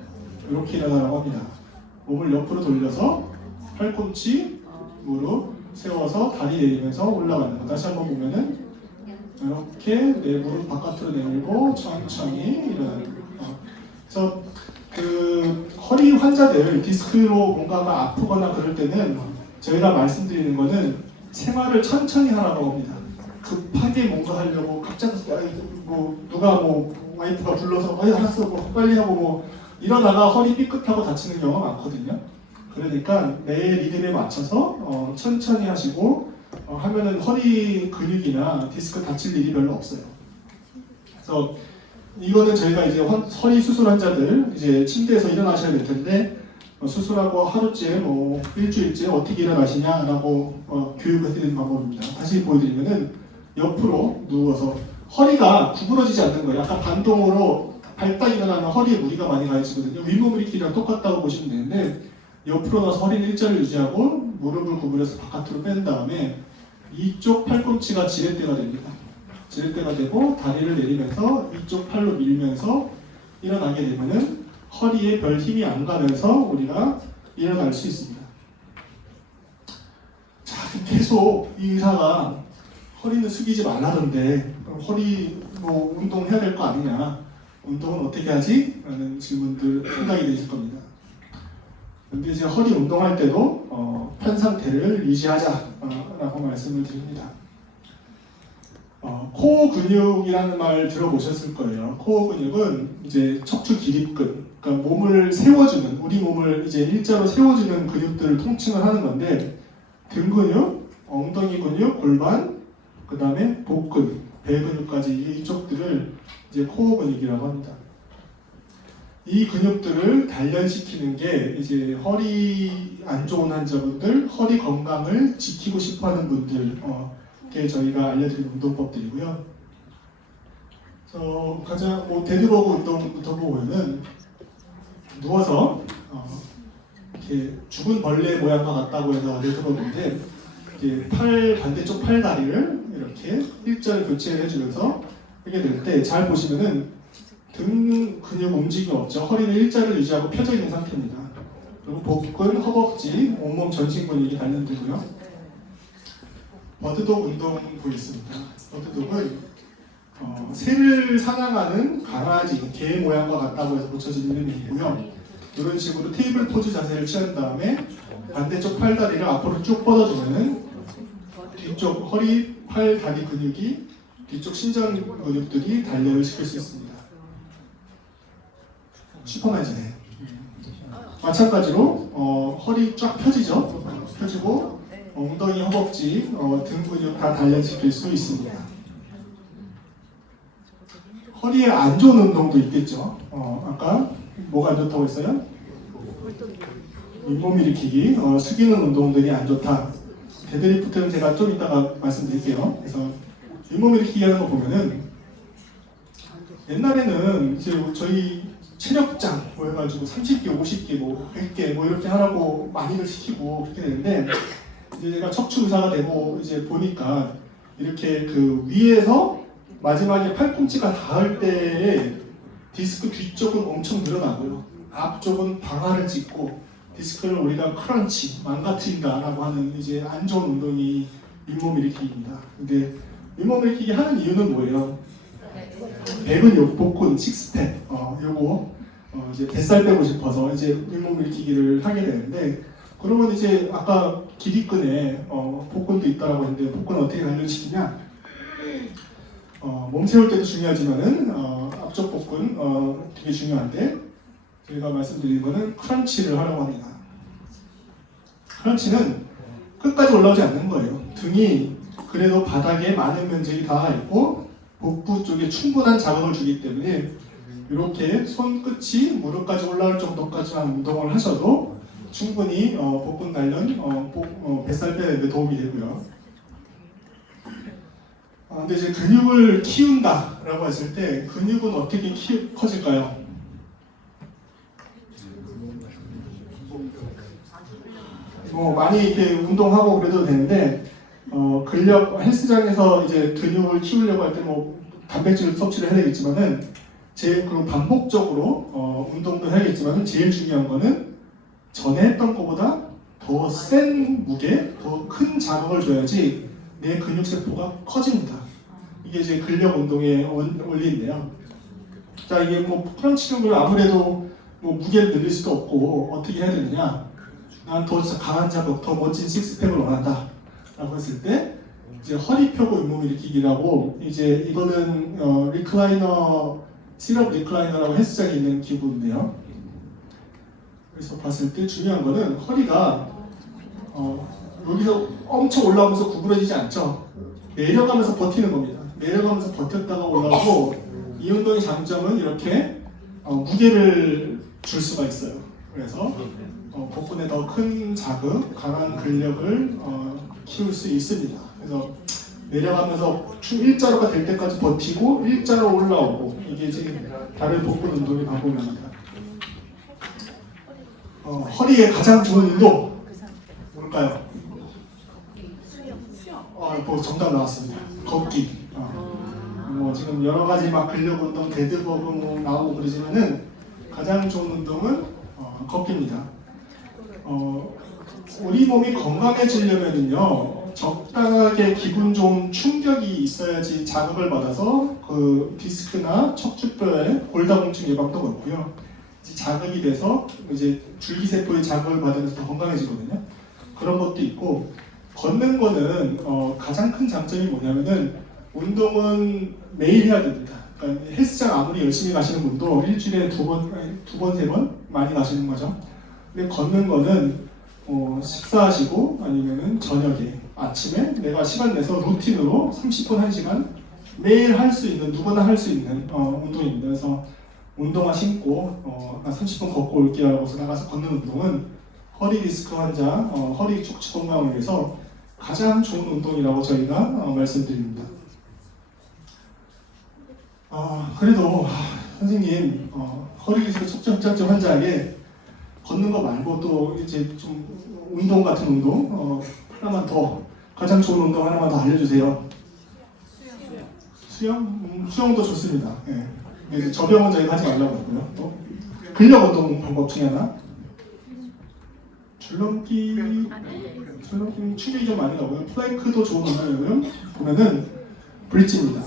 이렇게 일어나라고 합니다. 몸을 옆으로 돌려서 팔꿈치, 무릎 세워서 다리 내리면서 올라가는 거. 다시 한번 보면은 이렇게 내 무릎 바깥으로 내밀고 천천히 일어나는 거. 그래서 그 허리 환자들 디스크로 뭔가가 아프거나 그럴 때는 저희가 말씀드리는 거는 생활을 천천히 하라고 합니다. 급하게 뭔가 하려고 갑자기 뭐 누가 뭐 와이프가 불러서 알았어 뭐 빨리 하고 뭐 이러다가 허리 삐끗하고 다치는 경우가 많거든요. 그러니까 내 리듬에 맞춰서 천천히 하시고 하면은 허리 근육이나 디스크 다칠 일이 별로 없어요. 그래서 이거는 저희가 이제 허리 수술 환자들 이제 침대에서 일어나셔야 될 텐데 수술하고 하루째 뭐 일주일째 어떻게 일어나시냐라고 교육해드리는 방법입니다. 다시 보여드리면은 옆으로 누워서 허리가 구부러지지 않는 거예요. 약간 반동으로 밟다 일어나면 허리에 무리가 많이 가해지거든요. 윗몸 일으키기랑 똑같다고 보시면 되는데 옆으로 나서 허리는 일자를 유지하고 무릎을 구부려서 바깥으로 뺀 다음에 이쪽 팔꿈치가 지렛대가 됩니다. 지렛대가 되고 다리를 내리면서 이쪽 팔로 밀면서 일어나게 되면은 허리에 별 힘이 안 가면서 우리가 일어날 수 있습니다. 자, 계속 이 의사가 허리는 숙이지 말라던데 허리 뭐 운동해야 될 거 아니냐, 운동은 어떻게 하지? 라는 질문들 생각이 되실 겁니다. 근데 이제 허리 운동할 때도 편 상태를 유지하자라고 말씀을 드립니다. 코어 근육이라는 말 들어보셨을 거예요. 코어 근육은 이제 척추 기립근, 그러니까 몸을 세워주는, 우리 몸을 이제 일자로 세워주는 근육들을 통칭을 하는 건데, 등 근육, 엉덩이 근육, 골반, 그 다음에 복근, 배 근육까지 이쪽들을 이제 코어 근육이라고 합니다. 이 근육들을 단련시키는 게 이제 허리 안 좋은 환자분들, 허리 건강을 지키고 싶어하는 분들, 저희가 알려드린 운동법들이고요. 가장 데드버그 운동부터 보면은 누워서 이렇게 죽은 벌레 모양과 같다고 해서 데드버그인데, 반대쪽 팔 다리를 이렇게 일자를 교체를 해주면서 하게 될 때 잘 보시면은 등 근육 움직임이 없죠. 허리는 일자를 유지하고 펴져 있는 상태입니다. 그리고 복근, 허벅지, 온몸 전신 근육이 단련되고요. 버드독 운동 보겠습니다. 버드독은 새를 사냥하는 강아지, 개 모양과 같다고 해서 붙여진 이름이고요. 이런 식으로 테이블 포즈 자세를 취한 다음에 반대쪽 팔다리를 앞으로 쭉 뻗어주면은 뒤쪽 허리, 팔, 다리 근육이 뒤쪽 신전 근육들이 단련을 시킬 수 있습니다. 슈퍼맨이네. 마찬가지로 허리 쫙 펴지죠. 펴지고 엉덩이, 허벅지, 등 근육 다 단련시킬 수 있습니다. 허리에 안 좋은 운동도 있겠죠. 아까 뭐가 안 좋다고 했어요? 윗몸 일으키기, 숙이는 운동들이 안 좋다. 데드리프트는 제가 좀 이따가 말씀드릴게요. 그래서 윗몸 일으키기 하는 거 보면은 옛날에는 이제 저희 체력장 뭐 해가지고 30개, 50개, 뭐 100개 뭐 이렇게 하라고 많이들 시키고 그렇게 되는데, 이제 제가 척추 의사가 되고 이제 보니까 이렇게 그 위에서 마지막에 팔꿈치가 닿을 때에 디스크 뒤쪽은 엄청 늘어나고요. 앞쪽은 방아를 짚고 디스크를 우리가 크런치, 망가뜨린다라고 하는 이제 안 좋은 운동이 윗몸 일으키기입니다. 근데 윗몸 일으키기 하는 이유는 뭐예요? 배근육, 복근, 식스팩, 요거 이제 뱃살 빼고 싶어서 이제 윗몸 일으키기를 하게 되는데, 그러면 이제 아까 기립근에 복근도 있다라고 했는데, 복근 어떻게 단련시키냐? 몸 세울 때도 중요하지만은 앞쪽 복근 되게 중요한데, 저희가 말씀드린 거는 크런치를 하라고 합니다. 크런치는 끝까지 올라오지 않는 거예요. 등이 그래도 바닥에 많은 면적이 닿아 있고 복부 쪽에 충분한 자극을 주기 때문에 이렇게 손끝이 무릎까지 올라올 정도까지만 운동을 하셔도 충분히 복근 단련, 뱃살 빼는 데 도움이 되고요. 근데 이제 근육을 키운다라고 했을 때 근육은 어떻게 커질까요? 많이 이렇게 운동하고 그래도 되는데, 근력 헬스장에서 이제 근육을 키우려고 할 때 단백질 섭취를 해야 되겠지만은, 그리고 반복적으로 운동도 해야겠지만은 제일 중요한 거는 전에 했던 것보다 더 센 무게, 더 큰 자극을 줘야지 내 근육 세포가 커집니다. 이게 이제 근력 운동의 원리인데요. 자, 이게 크런치를 아무래도 무게를 늘릴 수도 없고 어떻게 해야 되느냐? 난 더 강한 자극, 더 멋진 식스팩을 원한다. 라고 했을 때 이제 허리 펴고 잇몸 일으키기라고 이제 이거는 리클라이너 시럽 리클라이너라고 헬스장에 있는 기구인데요. 그래서 봤을 때 중요한 거는 허리가 여기서 엄청 올라오면서 구부러지지 않죠. 내려가면서 버티는 겁니다. 내려가면서 버텼다가 올라오고 이 운동의 장점은 이렇게 무게를 줄 수가 있어요. 그래서 복근에 더 큰 자극, 강한 근력을 키울 수 있습니다. 그래서 내려가면서 일자로가 될 때까지 버티고 일자로 올라오고 이게 지금 다른 복근 운동의 방법입니다. 허리에 가장 좋은 운동 뭘까요? 뭐 정답 나왔습니다. 걷기. 뭐 지금 여러 가지 막 근력 운동, 데드버그 뭐 나오고 그러지만은 가장 좋은 운동은 걷기입니다. 우리 몸이 건강해지려면요 적당하게 기분 좋은 충격이 있어야지 자극을 받아서 그 디스크나 척추뼈의 골다공증 예방도 그렇고요. 자극이 돼서 이제 줄기세포의 자극을 받으면서 더 건강해지거든요. 그런 것도 있고 걷는 거는 가장 큰 장점이 뭐냐면은 운동은 매일 해야 됩니다. 그러니까 헬스장 아무리 열심히 가시는 분도 일주일에 두 번, 세 번 많이 가시는 거죠. 근데 걷는 거는 식사하시고 아니면은 저녁에 아침에 내가 시간 내서 루틴으로 30분, 1시간 매일 할 수 있는 누구나 할 수 있는 운동입니다. 그래서 운동화 신고 나 30분 걷고 올게요 하고서 나가서 걷는 운동은 허리 디스크 환자, 허리 척추 건강을 위해서 가장 좋은 운동이라고 저희가 말씀드립니다. 그래도 선생님 허리 디스크 척추 환자에게 걷는 거 말고 또 이제 좀 운동 같은 운동 하나만 더 가장 좋은 운동 하나만 더 알려주세요. 수영? 수영도 좋습니다. 예. 이제 저병은 저희가 하지 말라고 했고요. 또 근력 운동 방법 중에 하나 줄넘기는 충격이 좀 많이 나고요. 플랭크도 좋은 운동이고요. 보면은 브릿지입니다.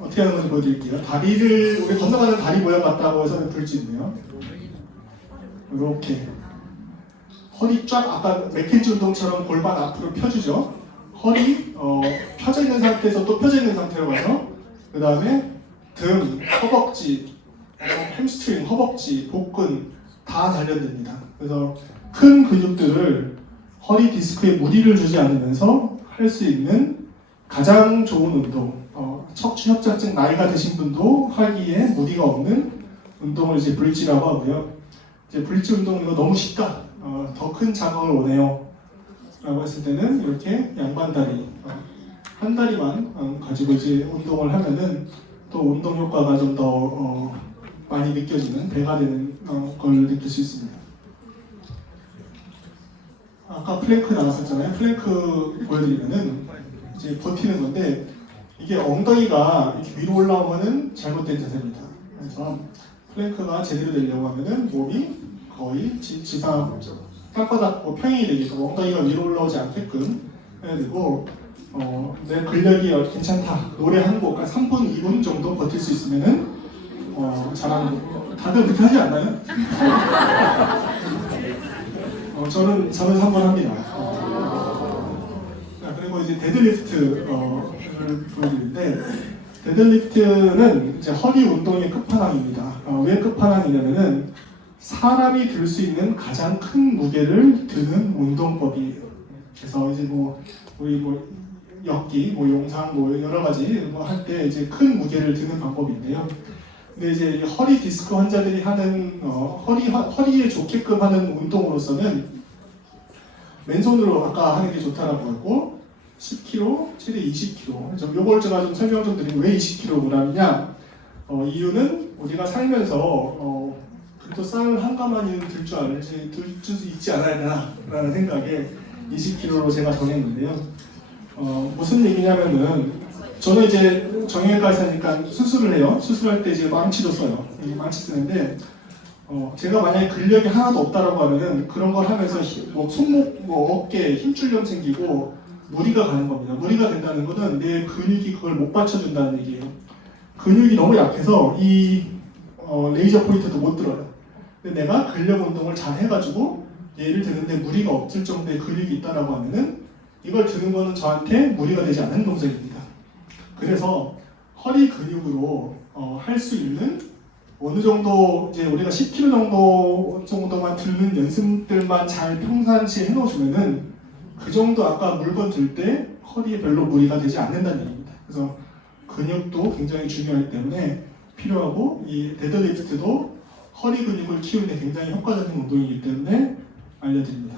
어떻게 하는 건지 보여드릴게요. 다리를 우리 건너가는 다리 모양 같다고 해서는 브릿지인데요. 이렇게 허리 쫙 아까 맥켄지 운동처럼 골반 앞으로 펴주죠. 허리 펴져 있는 상태에서 또 펴져 있는 상태로 가서 그 다음에 등, 허벅지, 햄스트링, 허벅지, 복근 다 단련됩니다. 그래서 큰 근육들을 허리 디스크에 무리를 주지 않으면서 할 수 있는 가장 좋은 운동. 척추 협착증 나이가 드신 분도 하기에 무리가 없는 운동을 이제 브릿지라고 하고요. 이제 브릿지 운동 이거 너무 쉽다. 더 큰 자극을 원해요. 라고 했을 때는 이렇게 양반 다리 한 다리만 가지고 이제 운동을 하면은 또 운동 효과가 좀 더 많이 느껴지는 배가 되는 걸 느낄 수 있습니다. 아까 플랭크 나왔었잖아요. 플랭크 보여드리면은 이제 버티는 건데 이게 엉덩이가 이렇게 위로 올라오면은 잘못된 자세입니다. 그래서 플랭크가 제대로 되려고 하면은 몸이 거의 지상 땅바닥 평행이 되게끔 엉덩이가 위로 올라오지 않게끔 해야 되고 내 근력이 괜찮다. 노래 한 곡, 한 3분, 2분 정도 버틸 수 있으면은 잘하는 거. 다들 그렇게 하지 않나요? 저는 3번 합니다. 그리고 이제 데드리프트를 보여드리는데 데드리프트는 이제 허리 운동의 끝판왕입니다. 왜 끝판왕이냐면은 사람이 들 수 있는 가장 큰 무게를 드는 운동법이에요. 그래서 이제 우리 역기, 용상, 여러 가지 할 때 이제 큰 무게를 드는 방법인데요. 근데 이제 허리 디스크 환자들이 하는 허리에 좋게끔 하는 운동으로서는 맨손으로 아까 하는 게 좋다라고 했고 10kg, 최대 20kg. 요걸 제가 좀 설명 좀 드리면 왜 20kg를 하느냐? 이유는 우리가 살면서 그래도 쌀 한 가마니는 들 줄 알지, 들 수 있지 않아야 라는 생각에 20kg로 제가 정했는데요. 무슨 얘기냐면은 저는 이제 정형외과 의사니까 수술을 해요. 수술할 때 이제 망치도 써요. 망치 쓰는데 제가 만약에 근력이 하나도 없다라고 하면은 그런 걸 하면서 손목, 어깨에 힘줄염 생기고 무리가 가는 겁니다. 무리가 된다는 거는 내 근육이 그걸 못 받쳐준다는 얘기예요. 근육이 너무 약해서 이 레이저 포인트도 못 들어요. 근데 내가 근력 운동을 잘 해가지고 얘를 드는데 무리가 없을 정도의 근육이 있다라고 하면은 이걸 드는 거는 저한테 무리가 되지 않는 동작입니다. 그래서 허리 근육으로 할 수 있는 어느 정도 이제 우리가 10kg 정도만 들는 연습들만 잘 평상시에 해놓으시면은 그 정도 아까 물건 들 때 허리에 별로 무리가 되지 않는다는 얘기입니다. 그래서 근육도 굉장히 중요하기 때문에 필요하고 이 데드리프트도 허리 근육을 키우는 데 굉장히 효과적인 운동이기 때문에 알려드립니다.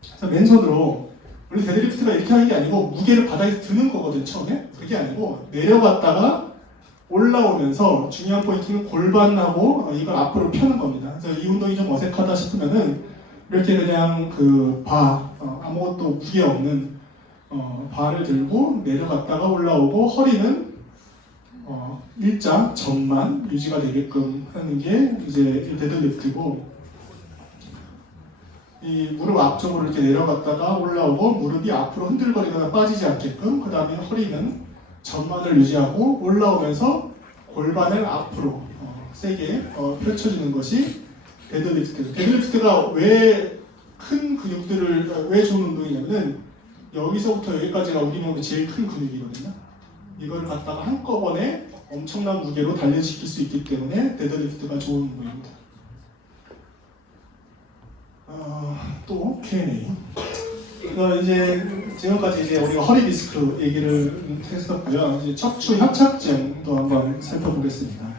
그래서 맨손으로 원래 데드리프트가 이렇게 하는 게 아니고 무게를 바닥에서 드는 거거든요. 처음에 그게 아니고 내려갔다가 올라오면서 중요한 포인트는 골반하고 이걸 앞으로 펴는 겁니다. 그래서 이 운동이 좀 어색하다 싶으면은 이렇게 그냥 아무것도 무게 없는 바를 들고 내려갔다가 올라오고 허리는 일자 전만 유지가 되게끔 하는 게 이제 데드리프트고, 이 무릎 앞쪽으로 이렇게 내려갔다가 올라오고 무릎이 앞으로 흔들거리거나 빠지지 않게끔, 그 다음에 허리는 전만을 유지하고 올라오면서 골반을 앞으로 세게 펼쳐주는 것이 데드리프트. 데드리프트가 왜 큰 근육들을 왜 좋은 운동이냐면은 여기서부터 여기까지가 우리 몸의 제일 큰 근육이거든요. 이거를 갖다가 한꺼번에 엄청난 무게로 단련시킬 수 있기 때문에 데드리프트가 좋은 운동입니다. 또 Q&A. 이제 지금까지 이제 우리가 허리 디스크 얘기를 했었고요. 이제 척추 협착증도 한번 살펴보겠습니다.